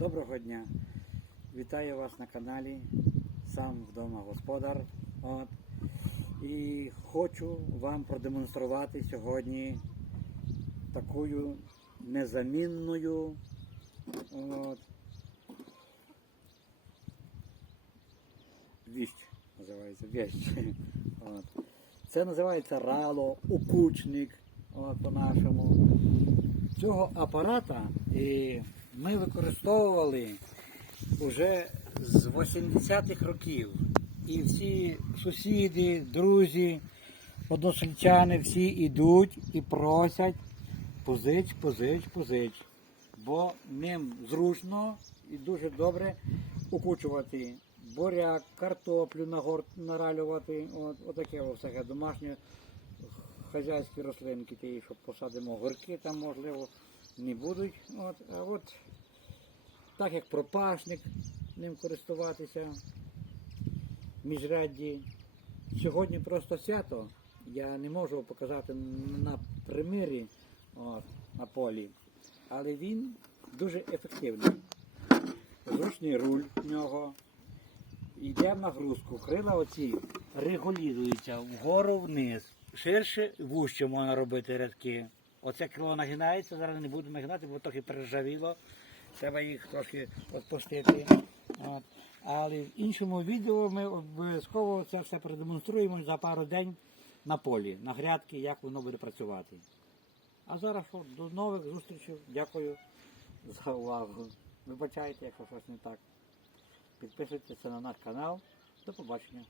Доброго дня! Вітаю вас на каналі Сам вдома господар. От. І хочу вам продемонструвати сьогодні такою незамінною от, віщ, називається віщ. От. Це називається рало, упучник от, по-нашому. Цього апарата і ми використовували вже з 80-х років. І всі сусіди, друзі, односельчани всі йдуть і просять позич, позич, позич. Бо ним зручно і дуже добре укучувати буряк, картоплю нагор, наралювати. От, отаке о всяке домашнє хазяйські рослинки, ті, що посадимо горки, там можливо не будуть. От, а от так як пропашник ним користуватися, міжрядді. Сьогодні просто свято. Я не можу показати на примірі от, на полі, але він дуже ефективний. Зручний руль в нього. Йде в нагрузку. Крила оці регулюються вгору вниз. Ширше, вужче можна робити рядки. Оце крило нагинається, зараз не буду нагинати, бо трохи перержавіло. Треба їх трохи відпустити. От. Але в іншому відео ми обов'язково це все продемонструємо за пару день на полі, на грядки, як воно буде працювати. А зараз до нових зустрічей. Дякую за увагу. Вибачайте, якщо щось не так. Підписуйтеся на наш канал. До побачення.